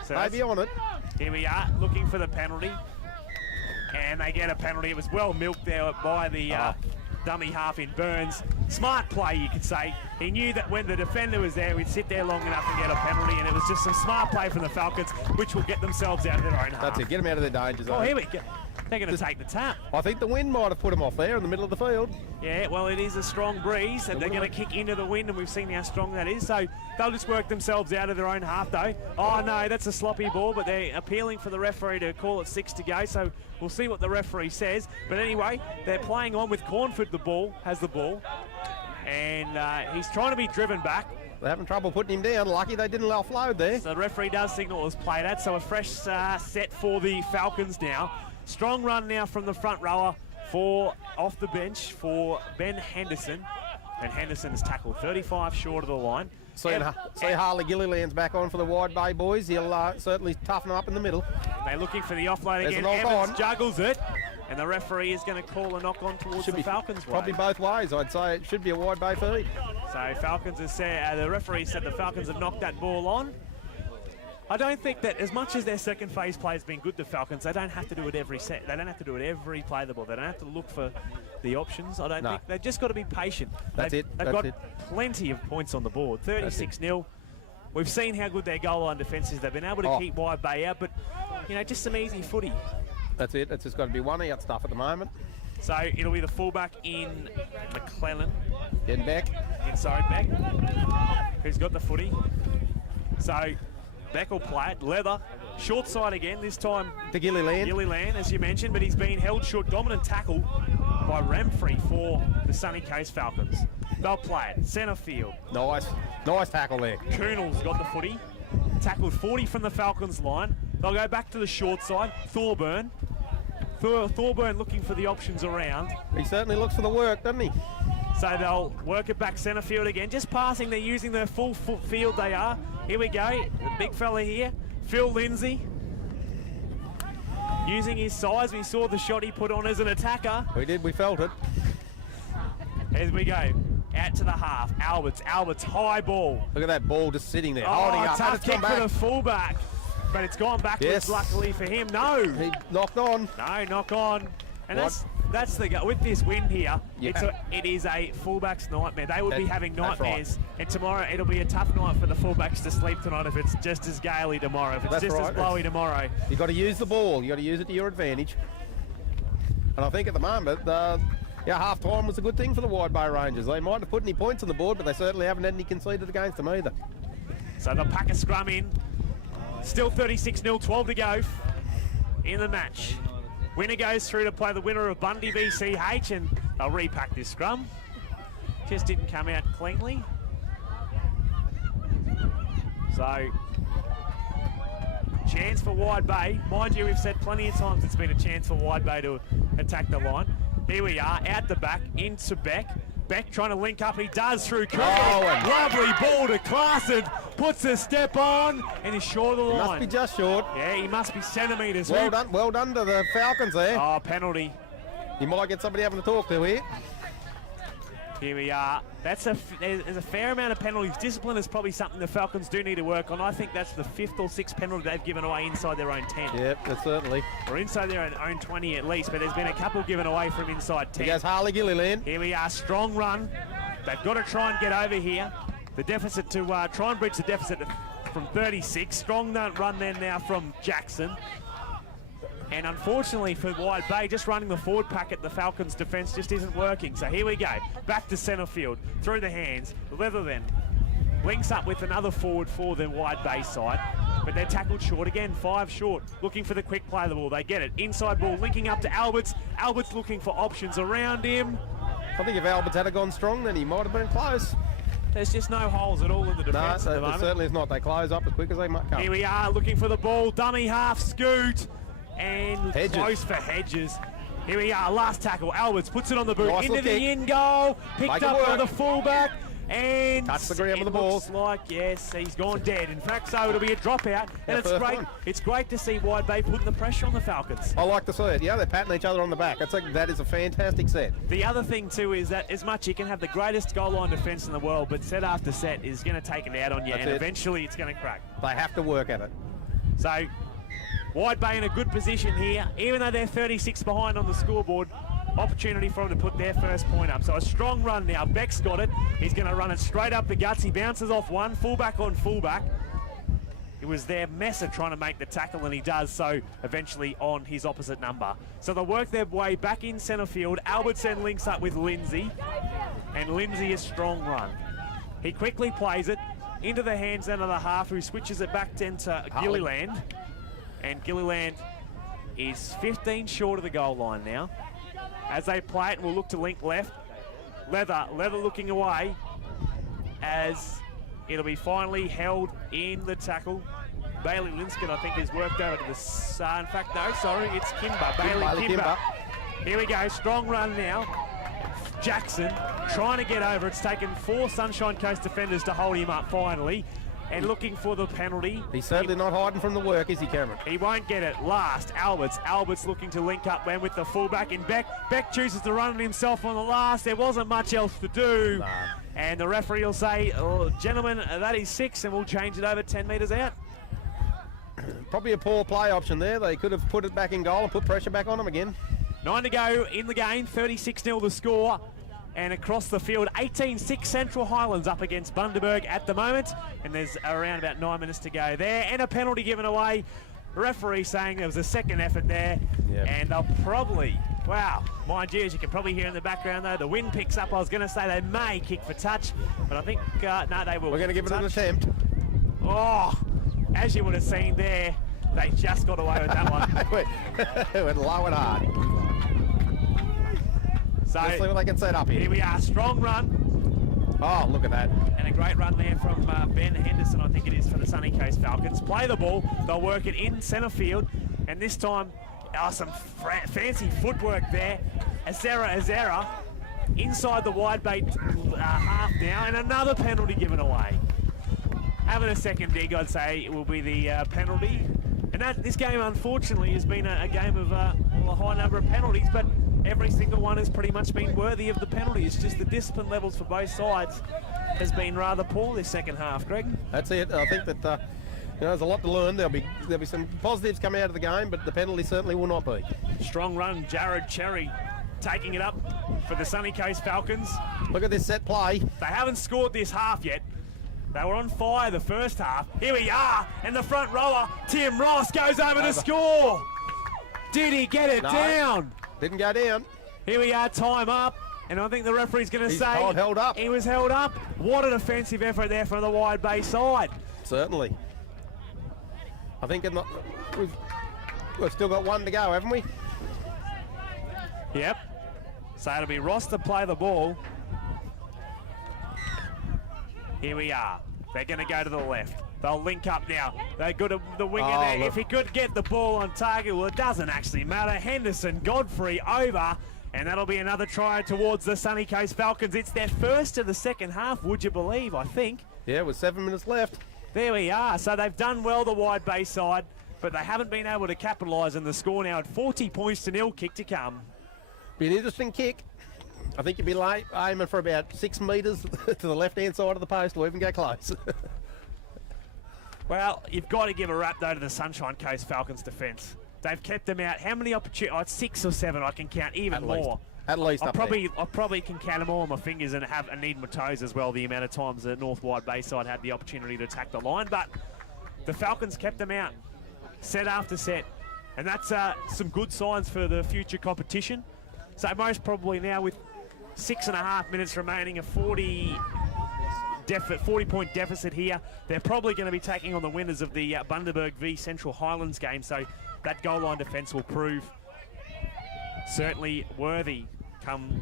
So maybe on it. Here we are, looking for the penalty. And they get a penalty. It was well milked there by the dummy half in Burns. Smart play, you could say. He knew that when the defender was there, we'd sit there long enough and get a penalty. And it was just some smart play from the Falcons, which will get themselves out of their own half. That's it. Get them out of their danger zone. Oh, here we go. They're going to take the tap. I think the wind might have put them off there in the middle of the field. Yeah, well, it is a strong breeze, and they're going to kick into the wind, and we've seen how strong that is. So they'll just work themselves out of their own half, though. Oh, no, that's a sloppy ball, but they're appealing for the referee to call it 6 to go. So we'll see what the referee says. But anyway, they're playing on with Cornford. Has the ball, and he's trying to be driven back. They're having trouble putting him down. Lucky they didn't offload there. So the referee does signal it was played at. So a fresh set for the Falcons now. Strong run now from the front rower off the bench for Ben Henderson. And Henderson is tackled 35 short of the line. See Harley Gilliland's back on for the wide bay boys. He'll certainly toughen them up in the middle. They're looking for the offload again. Evans juggles it. And the referee is going to call a knock on towards the Falcons' way. Probably both ways. I'd say it should be a wide bay feed. So Falcons has said, the referee said the Falcons have knocked that ball on. I don't think that as much as their second phase play has been good, the Falcons, they don't have to do it every set. They don't have to do it every play of the ball. They don't have to look for the options. I don't think. They've just got to be patient. They've got plenty of points on the board. 36-0. We've seen how good their goal line defence is. They've been able to keep wide bay out, but, just some easy footy. That's it. It's just got to be one out stuff at the moment. So it'll be the fullback in McClellan. Then Beck. Beck. Who's got the footy. So Beck will play it. Leather. Short side again, this time to Gilliland. Gilliland, as you mentioned, but he's been held short. Dominant tackle by Remfrey for the Sunny Coast Falcons. They'll play it. Centre field. Nice tackle there. Kuhnel's got the footy. Tackled 40 from the Falcons line. They'll go back to the short side. Thorburn looking for the options around. He certainly looks for the work, doesn't he? So they'll work it back centre field again. Just passing, they're using their full foot field they are. Here we go, the big fella here, Phil Lindsay. Using his size, we saw the shot he put on as an attacker. We did, we felt it. As we go, out to the half, Albert's high ball. Look at that ball just sitting there, holding up. Tough kick for the fullback. But it's gone backwards, luckily for him. No. He knocked on. No, knock on. And that's the go. With this wind here, it is a fullback's nightmare. They would be having nightmares. Right. And tomorrow it'll be a tough night for the fullbacks to sleep tonight if it's just as gaily tomorrow, if it's as blowy tomorrow. You've got to use the ball. You've got to use it to your advantage. And I think at the moment, half-time was a good thing for the Wide Bay Rangers. They might have put any points on the board, but they certainly haven't had any conceded against them either. So they'll pack a scrum in. Still 36-0, 12 to go in the match. Winner goes through to play the winner of Bundy v CH, and they'll repack this scrum. Just didn't come out cleanly. So, chance for Wide Bay. Mind you, we've said plenty of times it's been a chance for Wide Bay to attack the line. Here we are, out the back, into Beck. Beck trying to link up, he does through Cooper. Lovely ball to Klaasen, puts a step on, and he's short of the line. Must be just short. Yeah, he must be centimetres. Well done to the Falcons there. Oh, penalty. You might get somebody having to talk to here. Here we are. There's a fair amount of penalties. Discipline is probably something the Falcons do need to work on. I think that's the 5th or 6th penalty they've given away inside their own 10. Yep, that's certainly. Or inside their own 20 at least, but there's been a couple given away from inside 10. He goes Harley Gilliland. Here we are, strong run. They've got to try and get over here. The deficit to try and bridge the deficit from 36. Strong run there now from Jackson. And unfortunately for Wide Bay, just running the forward pack at the Falcons' defence just isn't working. So here we go, back to centre field, through the hands. Leather then links up with another forward for the Wide Bay side, but they're tackled short again, 5 short. Looking for the quick play of the ball, they get it. Inside ball, linking up to Alberts. Alberts looking for options around him. I think if Alberts had gone strong, then he might have been close. There's just no holes at all in the defence at the moment. Certainly is not. They close up as quick as they might come. Here we are, looking for the ball, dummy half scoot. And Hedges. Close for Hedges. Here we are, last tackle. Alberts puts it on the boot, nice into the in goal. Picked up by the fullback. And touch the ground with the ball. Looks like, yes, he's gone dead. In fact, so it'll be a dropout. And it's great. It's great to see Wide Bay putting the pressure on the Falcons. I like to see it. Yeah, they're patting each other on the back. That is a fantastic set. The other thing too is that as much you can have the greatest goal line defence in the world, but set after set is going to take it out on you, and eventually it's going to crack. They have to work at it. So Wide Bay in a good position here, even though they're 36 behind on the scoreboard. Opportunity for them to put their first point up. So a strong run now. Beck's got it. He's going to run it straight up the guts. He bounces off one, fullback on fullback. It was their Messer trying to make the tackle, and he does so eventually on his opposite number. So they'll work their way back in centre field. Albertson links up with Lindsay, and Lindsay a strong run. He quickly plays it into the hands then of the half, who switches it back into Gilliland. And Gilliland is 15 short of the goal line now. As they play it, and we'll look to link left. Leather looking away as it'll be finally held in the tackle. Baillie Linscott, I think, has worked over to the side. In fact, no, sorry, it's Kimber. Baillie Kimber. Here we go, strong run now. Jackson trying to get over. It's taken 4 Sunshine Coast defenders to hold him up finally. And looking for the penalty. He's certainly not hiding from the work, is he, Cameron? He won't get it. Last, Alberts. Alberts looking to link up when with the fullback in Beck. Beck chooses to run it himself on the last. There wasn't much else to do. Nah. And the referee will say, oh, gentlemen, that is 6, and we'll change it over 10 metres out. Probably a poor play option there. They could have put it back in goal and put pressure back on them again. 9 to go in the game, 36-0 the score. And across the field, 18-6 Central Highlands up against Bundaberg at the moment. And there's around about 9 minutes to go there. And a penalty given away. Referee saying there was a second effort there. Yep. And they'll probably, wow, mind you, as you can probably hear in the background though, the wind picks up. I was going to say they may kick for touch, but I think, no, they will. We're going to give it an attempt. Oh, as you would have seen there, they just got away with that one. It went low and hard. So, let's see what they can set up here. Here we are, strong run. Oh, look at that. And a great run there from Ben Henderson, I think it is, for the Sunny Coast Falcons. Play the ball, they'll work it in centre field, and this time, some fancy footwork there. Esera inside the wide bait half now, and another penalty given away. Having a second dig, I'd say, it will be the penalty. And this game, unfortunately, has been a game of a high number of penalties, but every single one has pretty much been worthy of the penalty. It's just the discipline levels for both sides has been rather poor this second half, Greg. That's it. I think that there's a lot to learn. There'll be some positives coming out of the game, but the penalty certainly will not be. Strong run, Jared Cherry taking it up for the Sunny Coast Falcons. Look at this set play. They haven't scored this half yet. They were on fire the first half. Here we are, and the front rower, Tim Ross, goes over to score. Did he get it down? Didn't go down. Here we are, time up, and I think the referee's going to say held up. He was held up. What an offensive effort there from the wide bay side. Certainly. I think we've still got one to go, haven't we? Yep. So it'll be Ross to play the ball. Here we are. They're going to go to the left. They'll link up now. They got the winger there. Look. If he could get the ball on target, well, it doesn't actually matter. Henderson, Godfrey over, and that'll be another try towards the Sunny Coast Falcons. It's their first of the second half, would you believe, I think. Yeah, with 7 minutes left. There we are. So they've done well, the wide base side, but they haven't been able to capitalise on the score now at 40 points to nil. Kick to come. Be an interesting kick. I think you'd be aiming for about 6 metres to the left-hand side of the post or even go close. Well, you've got to give a rap, though, to the Sunshine Coast Falcons defence. They've kept them out. How many opportunities? Oh, it's 6 or 7. I can count even more. At least I probably can count them all on my fingers and need my toes as well, the amount of times the North Wide Bayside had the opportunity to attack the line. But the Falcons kept them out, set after set. And that's some good signs for the future competition. So most probably now with 6.5 minutes remaining, a 40-point deficit here. They're probably going to be taking on the winners of the Bundaberg v Central Highlands game, so that goal line defence will prove certainly worthy come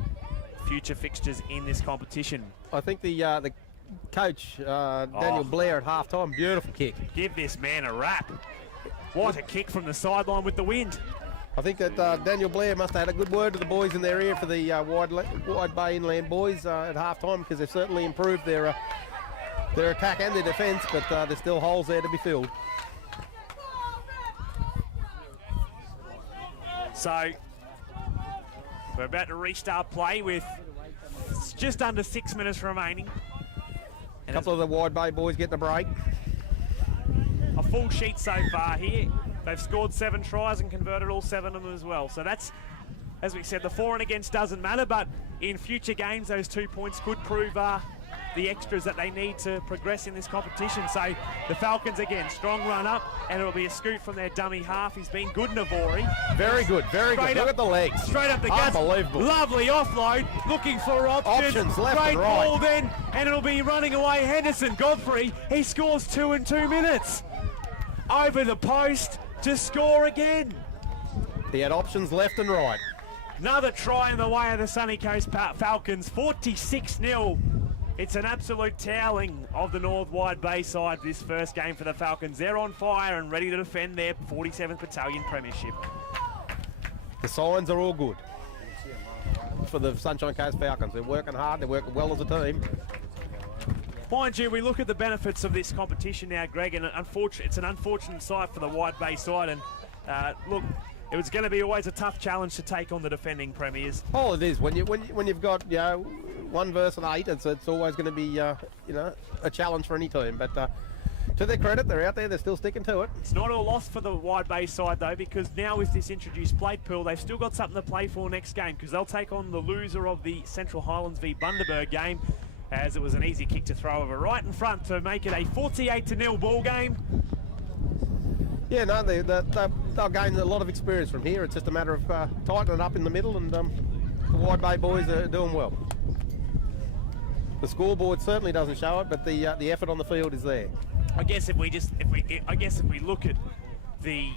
future fixtures in this competition. I think the coach, Daniel Blair at half-time, beautiful kick. Give this man a rap. What a kick from the sideline with the wind. I think that Daniel Blair must have had a good word to the boys in their ear for the Wide Bay Inland boys at half-time, because they've certainly improved their attack and their defence, but there's still holes there to be filled. So we're about to restart play with just under 6 minutes remaining. A couple of the Wide Bay boys getting a break. A full sheet so far here. They've scored 7 tries and converted all 7 of them as well. So that's, as we said, the for and against doesn't matter, but in future games, those 2 points could prove the extras that they need to progress in this competition. So the Falcons again, strong run up, and it'll be a scoot from their dummy half. He's been good, Navori. Very good, very good. Look at the legs. Straight up the guts. Unbelievable. Lovely offload, looking for options. Left Great and right. ball then, and it'll be running away. Henderson, Godfrey, he scores 2 in 2 minutes. Over the post to score again. He had options left and right. Another try in the way of the Sunny Coast Falcons, 46-0. It's an absolute toweling of the North Wide Bayside this first game for the Falcons. They're on fire and ready to defend their 47th Battalion Premiership. The signs are all good for the Sunshine Coast Falcons. They're working hard, they're working well as a team. Mind you, we look at the benefits of this competition now, Greg, and it's an unfortunate sight for the Wide Bay side. And look, it was going to be always a tough challenge to take on the defending premiers. Oh, it is. When you've got 1 versus 8, it's always going to be a challenge for any team. But to their credit, they're out there. They're still sticking to it. It's not all lost for the Wide Bay side though, because now with this introduced plate pool, they've still got something to play for next game, because they'll take on the loser of the Central Highlands v Bundaberg game, as it was an easy kick to throw over right in front to make it a 48-0 ball game. Yeah, no, they'll gain a lot of experience from here. It's just a matter of tightening up in the middle, and the Wide Bay boys are doing well. The scoreboard certainly doesn't show it, but the effort on the field is there. I guess if we look at the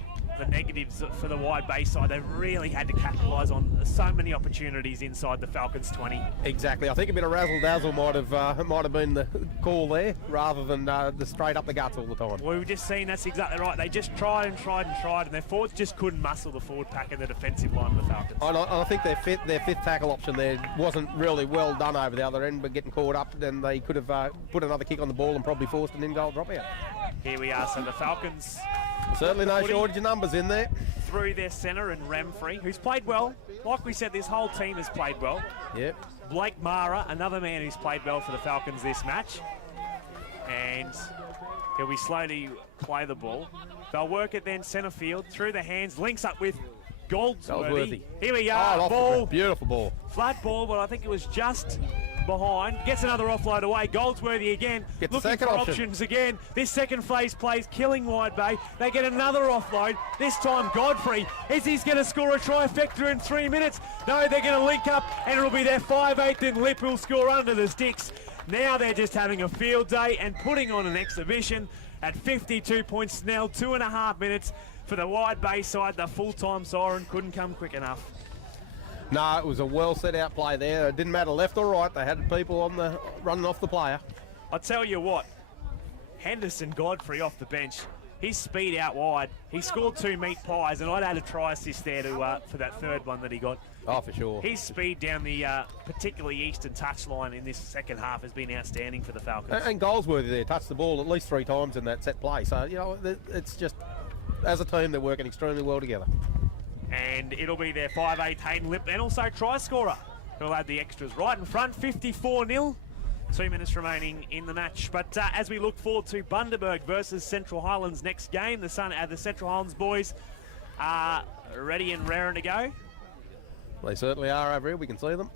negatives for the Wide Bay side, they've really had to capitalise on so many opportunities inside the Falcons 20. Exactly. I think a bit of razzle-dazzle might have been the call there, rather than the straight up the guts all the time. Well, we've just seen that's exactly right. They just tried, and their forwards just couldn't muscle the forward pack and the defensive line of the Falcons. And I think their fifth tackle option there wasn't really well done over the other end, but getting caught up, then they could have put another kick on the ball and probably forced an in-goal dropout. Here we are, so the Falcons... Certainly no shortage of numbers in there. Through their centre in Remfrey, who's played well. Like we said, this whole team has played well. Yep. Blake Mara, another man who's played well for the Falcons this match. And he'll be slowly play the ball. They'll work it then centre field, through the hands, links up with Goldsworthy. Here we are, ball. Beautiful ball. Flat ball, but I think it was just behind. Gets another offload away. Goldsworthy again. Gets looking for options again. This second phase plays killing Wide Bay. They get another offload. This time Godfrey. Is he's going to score a trifecta in 3 minutes? No, they're going to link up, and it'll be their 5/8 and Lipp will score under the sticks. Now they're just having a field day and putting on an exhibition. at 52 points now, 2.5 minutes for the Wide Bay side. The full-time siren couldn't come quick enough. No, it was a well set out play there. It didn't matter left or right. They had people on the running off the player. I'll tell you what, Henderson Godfrey off the bench, his speed out wide. He scored 2 meat pies, and I'd add a try assist there to for that third one that he got. Oh, for sure. His speed down the particularly eastern touchline in this second half has been outstanding for the Falcons. And Goldsworthy there touched the ball at least 3 times in that set play. So, you know, it's just, as a team, they're working extremely well together. And it'll be their 5'8" Haydan Lipp, and also try scorer, who'll add the extras right in front, 54-0. 2 minutes remaining in the match. But as we look forward to Bundaberg versus Central Highlands next game, the Central Highlands boys are ready and raring to go. They certainly are over here. We can see them.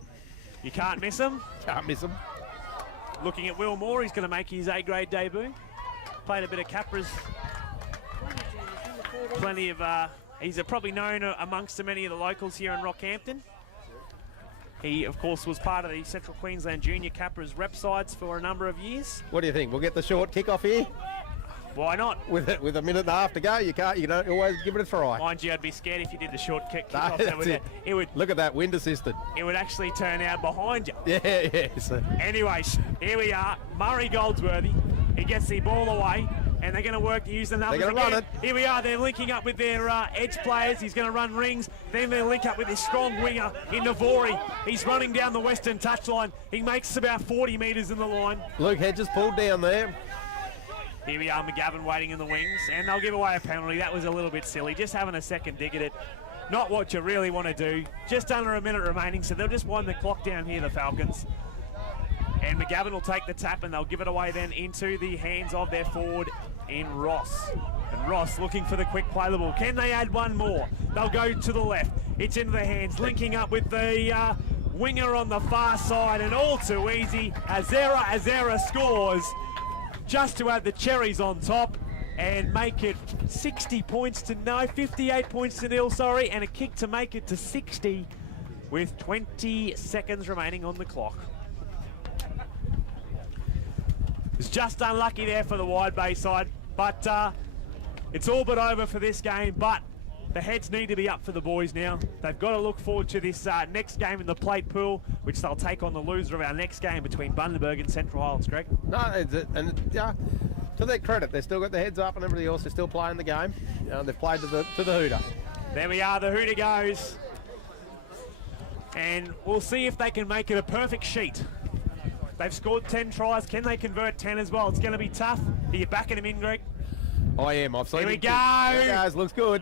You can't miss them. Can't miss them. Looking at Will Moore, he's going to make his A-grade debut. Played a bit of Capras. Plenty of... he's probably known amongst many of the locals here in Rockhampton. He, of course, was part of the Central Queensland Junior Capras rep sides for a number of years. What do you think? We'll get the short kick-off here? Why not? With a minute and a half to go, you don't always give it a try. Mind you, I'd be scared if you did the short kick No, off. It would look at that wind assisted. It would actually turn out behind you. Yeah. So. Anyways, here we are. Murray Goldsworthy. He gets the ball away, and they're going to work to use the numbers. They're going to run it. Here we are. They're linking up with their edge players. He's going to run rings. Then they'll link up with his strong winger in Navori. He's running down the western touchline. He makes about 40 metres in the line. Luke Hedges pulled down there. Here we are, McGavin waiting in the wings, and they'll give away a penalty. That was a little bit silly, just having a second dig at it. Not what you really want to do. Just under a minute remaining, so they'll just wind the clock down here, the Falcons. And McGavin will take the tap, and they'll give it away then into the hands of their forward in Ross. And Ross looking for the quick play the ball. Can they add one more? They'll go to the left. It's into the hands, linking up with the winger on the far side, and all too easy. Esera scores, just to add the cherries on top and make it 58 points to nil, sorry, and a kick to make it to 60 with 20 seconds remaining on the clock. It's just unlucky there for the Wide Bay side, but it's all but over for this game. But the heads need to be up for the boys now. They've got to look forward to this next game in the plate pool, which they'll take on the loser of our next game between Bundaberg and Central Highlands, Greg. No, to their credit, they've still got their heads up and everything else. They're still playing the game. They've played to the hooter. There we are, the hooter goes. And we'll see if they can make it a perfect sheet. They've scored 10 tries. Can they convert 10 as well? It's going to be tough. Are you backing him in, Greg? I am. I've seen Here we it. go. There it goes. Looks good.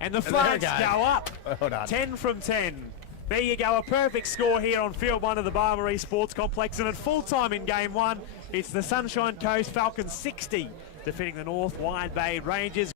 And the flags go up. Well done. 10 from 10. There you go, a perfect score here on Field 1 of the Barmaryee Sports Complex. And at full time in Game 1, it's the Sunshine Coast Falcons 60, defeating the North Wide Bay Rangers.